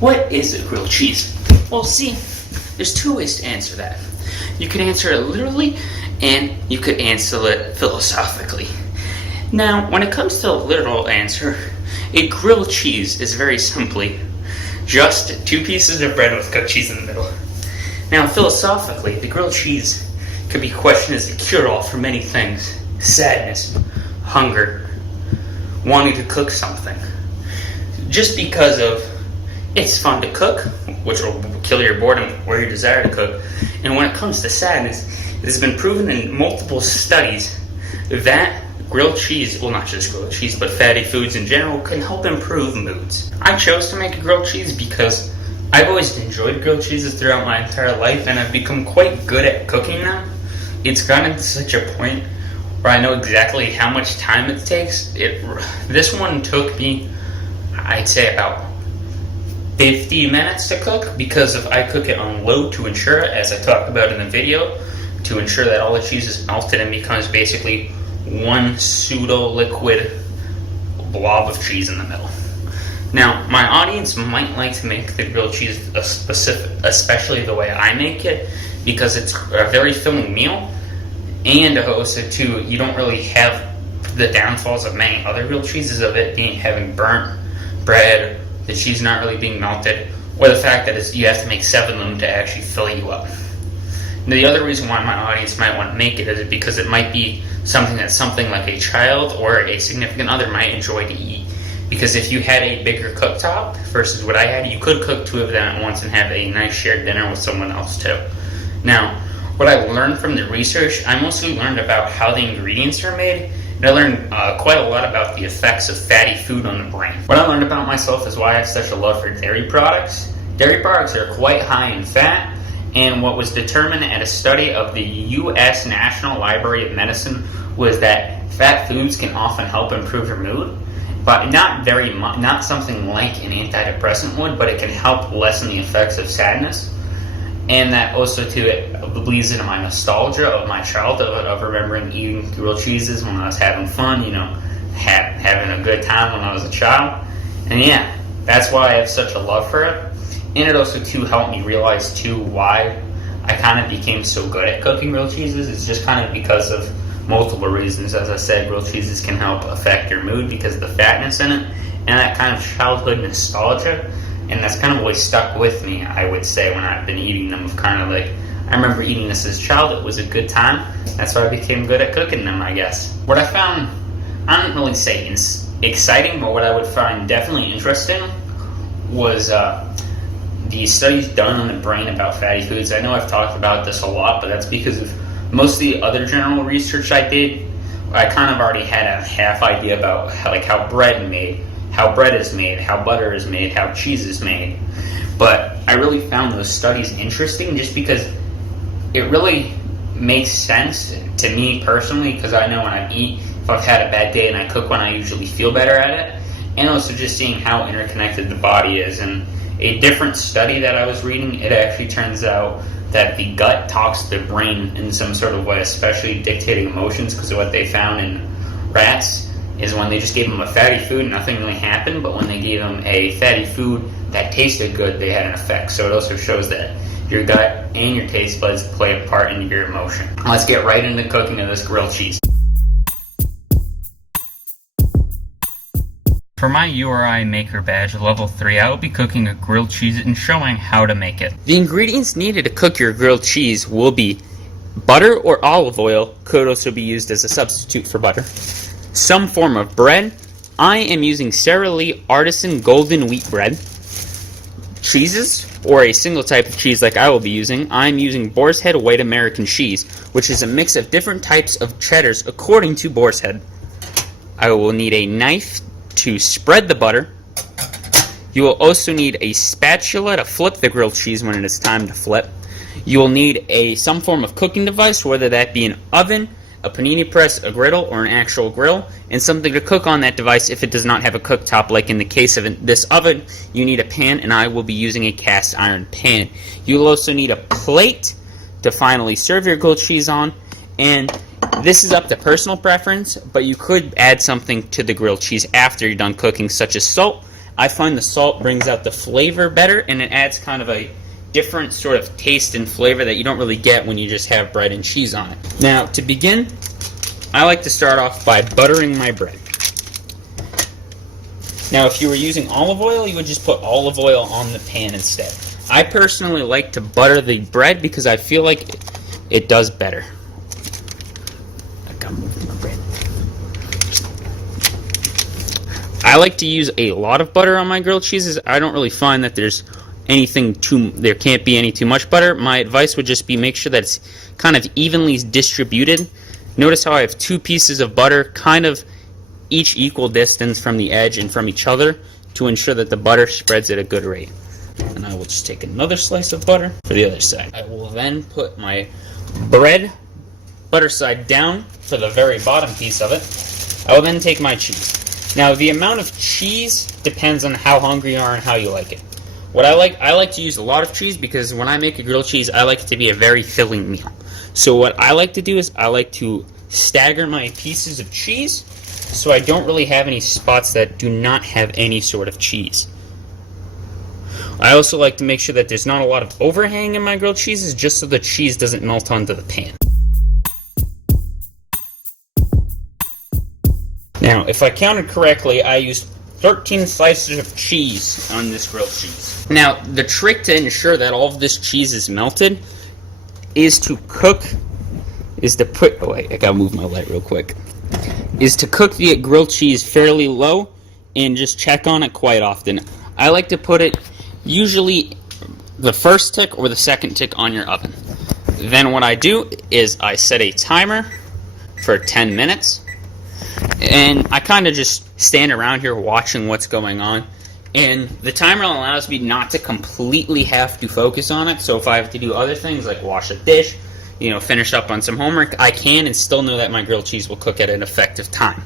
What is a grilled cheese? Well, see, there's two ways to answer that. You could answer it literally, and you could answer it philosophically. Now, when it comes to the literal answer, a grilled cheese is very simply just two pieces of bread with cooked cheese in the middle. Now, philosophically, the grilled cheese could be questioned as a cure-all for many things. Sadness, hunger, wanting to cook something. Just because of it's fun to cook, which will kill your boredom or your desire to cook. And when it comes to sadness, it has been proven in multiple studies that grilled cheese, well, not just grilled cheese, but fatty foods in general, can help improve moods. I chose to make a grilled cheese because I've always enjoyed grilled cheeses throughout my entire life, and I've become quite good at cooking them. It's gotten to such a point where I know exactly how much time it takes. This one took me, I'd say, about 50 minutes to cook, because if I cook it on low to ensure, as I talked about in the video, to ensure that all the cheese is melted and becomes basically one pseudo-liquid blob of cheese in the middle. Now, my audience might like to make the grilled cheese especially the way I make it, because it's a very filling meal, and also too, you don't really have the downfalls of many other grilled cheeses of it having burnt bread, the cheese not really being melted, or the fact that you have to make 7 of them to actually fill you up. Now, the other reason why my audience might want to make it is because it might be something like a child or a significant other might enjoy to eat. Because if you had a bigger cooktop versus what I had, you could cook 2 of them at once and have a nice shared dinner with someone else too. Now, what I learned from the research, I mostly learned about how the ingredients are made, and I learned quite a lot about the effects of fatty food on the brain. What I learned about myself is why I have such a love for dairy products. Dairy products are quite high in fat, and what was determined at a study of the U.S. National Library of Medicine was that fat foods can often help improve your mood, but not very much, not something like an antidepressant would, but it can help lessen the effects of sadness. And that also too, it bleeds into my nostalgia of my childhood, of remembering eating grilled cheeses when I was having fun, having a good time when I was a child. And yeah, that's why I have such a love for it. And it also too helped me realize too why I kind of became so good at cooking grilled cheeses. It's just kind of because of multiple reasons. As I said, grilled cheeses can help affect your mood because of the fatness in it, and that kind of childhood nostalgia. And that's kind of always stuck with me, I would say, when I've been eating them. Of kind of like, I remember eating this as a child. It was a good time. That's why I became good at cooking them, I guess. What I found, I don't really say exciting, but what I would find definitely interesting was the studies done on the brain about fatty foods. I know I've talked about this a lot, but that's because of most of the other general research I did. I kind of already had a half idea about how bread is made, how butter is made, how cheese is made. But I really found those studies interesting just because it really makes sense to me personally, because I know when I eat, if I've had a bad day and I cook one, I usually feel better at it. And also just seeing how interconnected the body is. And a different study that I was reading, it actually turns out that the gut talks to the brain in some sort of way, especially dictating emotions, because of what they found in rats is when they just gave them a fatty food, nothing really happened, but when they gave them a fatty food that tasted good, they had an effect. So it also shows that your gut and your taste buds play a part in your emotion. Let's get right into the cooking of this grilled cheese. For my URI Maker Badge Level 3, I will be cooking a grilled cheese and showing how to make it. The ingredients needed to cook your grilled cheese will be butter or olive oil, could also be used as a substitute for butter, some form of bread. I am using Sara Lee Artisan Golden Wheat Bread. Cheeses, or a single type of cheese like I will be using, I'm using Boar's Head White American Cheese, which is a mix of different types of cheddars according to Boar's Head. I will need a knife to spread the butter. You will also need a spatula to flip the grilled cheese when it is time to flip. You will need some form of cooking device, whether that be an oven, a panini press, a griddle, or an actual grill, and something to cook on that device if it does not have a cooktop. Like in the case of this oven, you need a pan, and I will be using a cast iron pan. You will also need a plate to finally serve your grilled cheese on, and this is up to personal preference, but you could add something to the grilled cheese after you're done cooking, such as salt. I find the salt brings out the flavor better, and it adds kind of a different sort of taste and flavor that you don't really get when you just have bread and cheese on it. Now, to begin, I like to start off by buttering my bread. Now, if you were using olive oil, you would just put olive oil on the pan instead. I personally like to butter the bread because I feel like it does better. I like to use a lot of butter on my grilled cheeses. I don't really find that there can't be any too much butter. My advice would just be make sure that it's kind of evenly distributed. Notice how I have 2 pieces of butter kind of each equal distance from the edge and from each other to ensure that the butter spreads at a good rate. And I will just take another slice of butter for the other side. I will then put my butter side down for the very bottom piece of it. I will then take my cheese. Now, the amount of cheese depends on how hungry you are and how you like it. I like to use a lot of cheese because when I make a grilled cheese, I like it to be a very filling meal. So what I like to do is I like to stagger my pieces of cheese so I don't really have any spots that do not have any sort of cheese. I also like to make sure that there's not a lot of overhang in my grilled cheeses just so the cheese doesn't melt onto the pan. Now, if I counted correctly, I used 13 slices of cheese on this grilled cheese. Now, the trick to ensure that all of this cheese is melted is to put, oh wait, I gotta move my light real quick, is to cook the grilled cheese fairly low and just check on it quite often. I like to put it usually the first tick or the second tick on your oven. Then what I do is I set a timer for 10 minutes. And I kind of just stand around here watching what's going on. And the timer allows me not to completely have to focus on it. So if I have to do other things like wash a dish, finish up on some homework, I can and still know that my grilled cheese will cook at an effective time.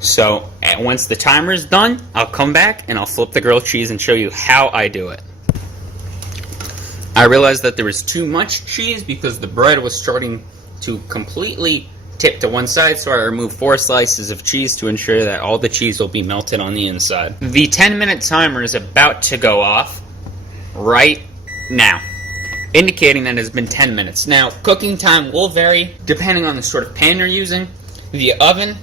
So once the timer is done, I'll come back and I'll flip the grilled cheese and show you how I do it. I realized that there was too much cheese because the bread was starting to completely tip to one side, so I removed 4 slices of cheese to ensure that all the cheese will be melted on the inside. The 10-minute timer is about to go off right now, indicating that it's been 10 minutes. Now, cooking time will vary depending on the sort of pan you're using, the oven,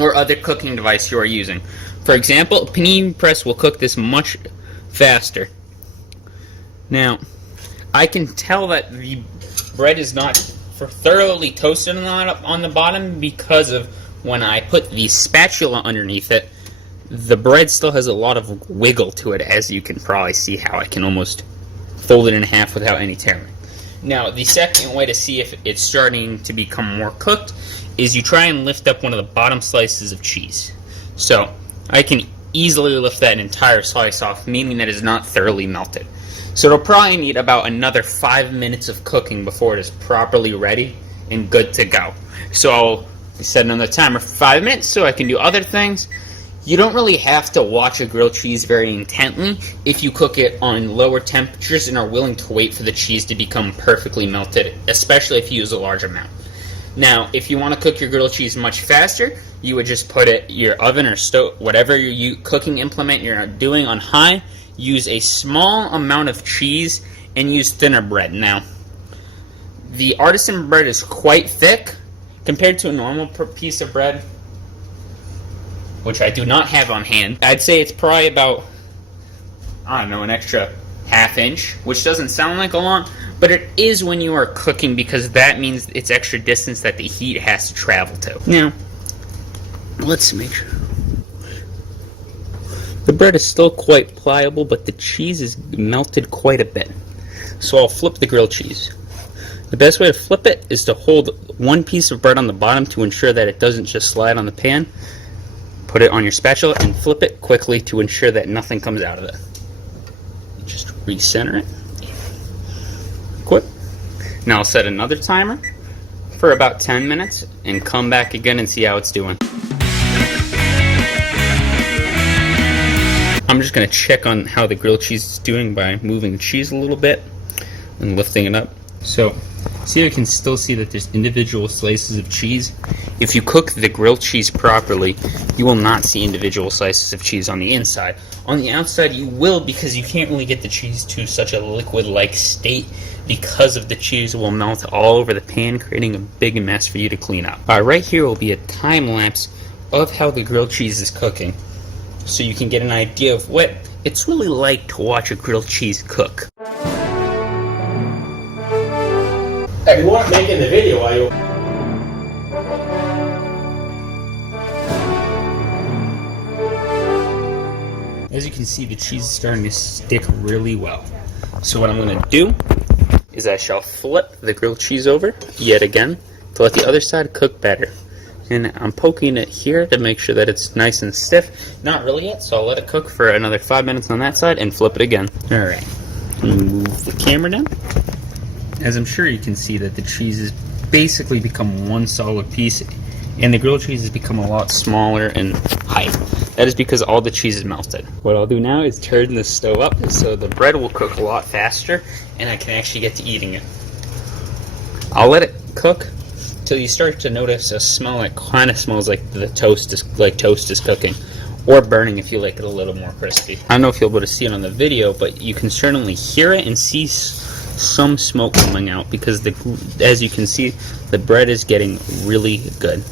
or other cooking device you are using. For example, a panini press will cook this much faster. Now, I can tell that the bread is not thoroughly toasted on the bottom because of when I put the spatula underneath it, the bread still has a lot of wiggle to it, as you can probably see how I can almost fold it in half without any tearing. Now, the second way to see if it's starting to become more cooked is you try and lift up one of the bottom slices of cheese. So I can easily lift that entire slice off, meaning that it's not thoroughly melted. So it'll probably need about another 5 minutes of cooking before it is properly ready and good to go. So I'll set another timer for 5 minutes so I can do other things. You don't really have to watch a grilled cheese very intently if you cook it on lower temperatures and are willing to wait for the cheese to become perfectly melted, especially if you use a large amount. Now, if you want to cook your grilled cheese much faster, you would just put your oven or stove, whatever your cooking implement you're doing, on high. Use a small amount of cheese and use thinner bread. Now, the artisan bread is quite thick compared to a normal piece of bread, which I do not have on hand. I'd say it's probably about, an extra ½ inch, which doesn't sound like a lot, but it is when you are cooking because that means it's extra distance that the heat has to travel to. Now, let's make sure. The bread is still quite pliable, but the cheese is melted quite a bit. So I'll flip the grilled cheese. The best way to flip it is to hold one piece of bread on the bottom to ensure that it doesn't just slide on the pan. Put it on your spatula and flip it quickly to ensure that nothing comes out of it. Just recenter it. Quick. Now I'll set another timer for about 10 minutes and come back again and see how it's doing. I'm just going to check on how the grilled cheese is doing by moving the cheese a little bit and lifting it up. So See, you can still see that there's individual slices of cheese. If you cook the grilled cheese properly, you will not see individual slices of cheese on the inside. On the outside, you will, because you can't really get the cheese to such a liquid-like state because of the cheese will melt all over the pan, creating a big mess for you to clean up. Right here will be a time lapse of how the grilled cheese is cooking, so you can get an idea of what it's really like to watch a grilled cheese cook. You weren't making the video, are you? As you can see, the cheese is starting to stick really well. So what I'm going to do is I shall flip the grilled cheese over yet again to let the other side cook better. And I'm poking it here to make sure that it's nice and stiff. Not really yet, so I'll let it cook for another 5 minutes on that side and flip it again. Alright, move the camera down. As I'm sure you can see that the cheese has basically become one solid piece, and the grilled cheese has become a lot smaller in height. That is because all the cheese is melted. What I'll do now is turn the stove up so the bread will cook a lot faster and I can actually get to eating it. I'll let it cook till you start to notice a smell that kind of smells like toast is cooking, or burning if you like it a little more crispy. I don't know if you'll be able to see it on the video, but you can certainly hear it and see some smoke coming out because as you can see, the bread is getting really good.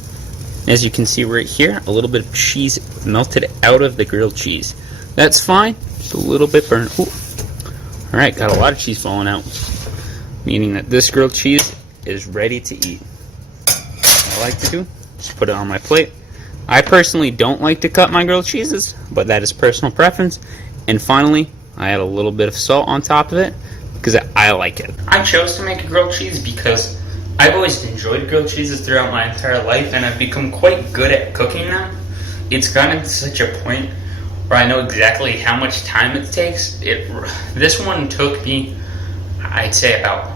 As you can see right here, a little bit of cheese melted out of the grilled cheese. That's fine. It's a little bit burnt. Alright, got a lot of cheese falling out, meaning that this grilled cheese is ready to eat. What I like to do, just put it on my plate. I personally don't like to cut my grilled cheeses, but that is personal preference. And finally, I add a little bit of salt on top of it because I like it. I chose to make a grilled cheese because I've always enjoyed grilled cheeses throughout my entire life, and I've become quite good at cooking them. It's gotten to such a point where I know exactly how much time it takes. This one took me, I'd say, about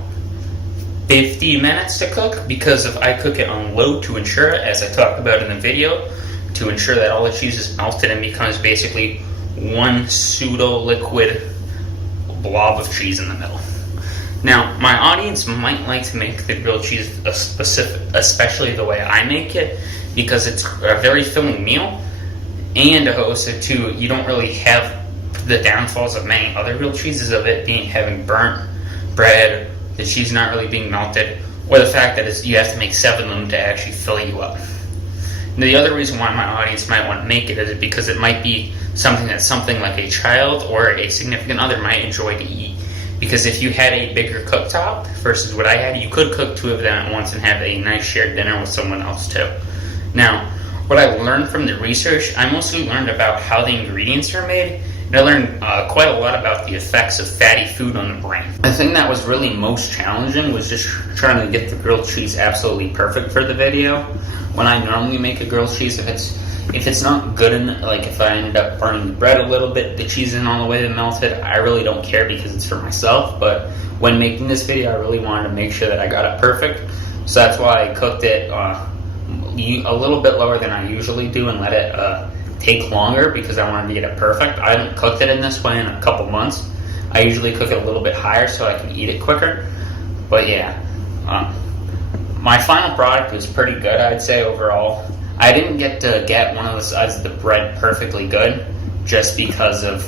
50 minutes to cook, because if I cook it on low to ensure, as I talked about in the video, to ensure that all the cheese is melted and becomes basically one pseudo-liquid blob of cheese in the middle. Now, my audience might like to make the grilled cheese especially the way I make it, because it's a very filling meal, and also too, you don't really have the downfalls of many other grilled cheeses of it having burnt bread, the cheese not really being melted, or the fact that you have to make 7 of them to actually fill you up. Now, the other reason why my audience might want to make it is because it might be something like a child or a significant other might enjoy to eat. Because if you had a bigger cooktop versus what I had, you could cook 2 of them at once and have a nice shared dinner with someone else too. Now, what I learned from the research, I mostly learned about how the ingredients are made, and I learned quite a lot about the effects of fatty food on the brain. The thing that was really most challenging was just trying to get the grilled cheese absolutely perfect for the video. When I normally make a grilled cheese, if it's not good enough, like if I ended up burning the bread a little bit, the cheese isn't all the way melted, I really don't care because it's for myself. But when making this video, I really wanted to make sure that I got it perfect. So that's why I cooked it a little bit lower than I usually do and let it take longer, because I wanted to get it perfect. I haven't cooked it in this way in a couple months. I usually cook it a little bit higher so I can eat it quicker. But yeah, my final product was pretty good, I'd say, overall. I didn't get to get one of the sides of the bread perfectly good, just because of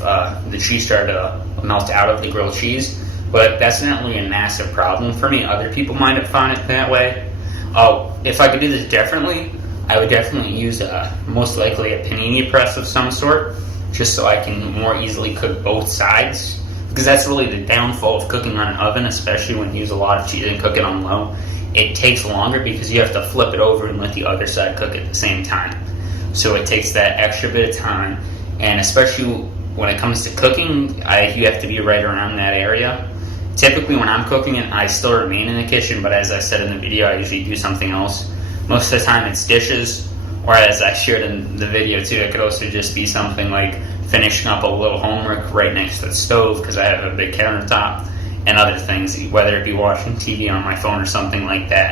the cheese started to melt out of the grilled cheese. But that's not really a massive problem for me. Other people might have found it that way. If I could do this differently, I would definitely use most likely a panini press of some sort, just so I can more easily cook both sides. Because that's really the downfall of cooking on an oven, especially when you use a lot of cheese and cook it on low. It takes longer because you have to flip it over and let the other side cook at the same time. So it takes that extra bit of time, and especially when it comes to cooking, you have to be right around that area. Typically when I'm cooking it, I still remain in the kitchen, but as I said in the video, I usually do something else. Most of the time it's dishes, or as I shared in the video too, it could also just be something like finishing up a little homework right next to the stove, because I have a big countertop, and other things, whether it be watching TV on my phone or something like that.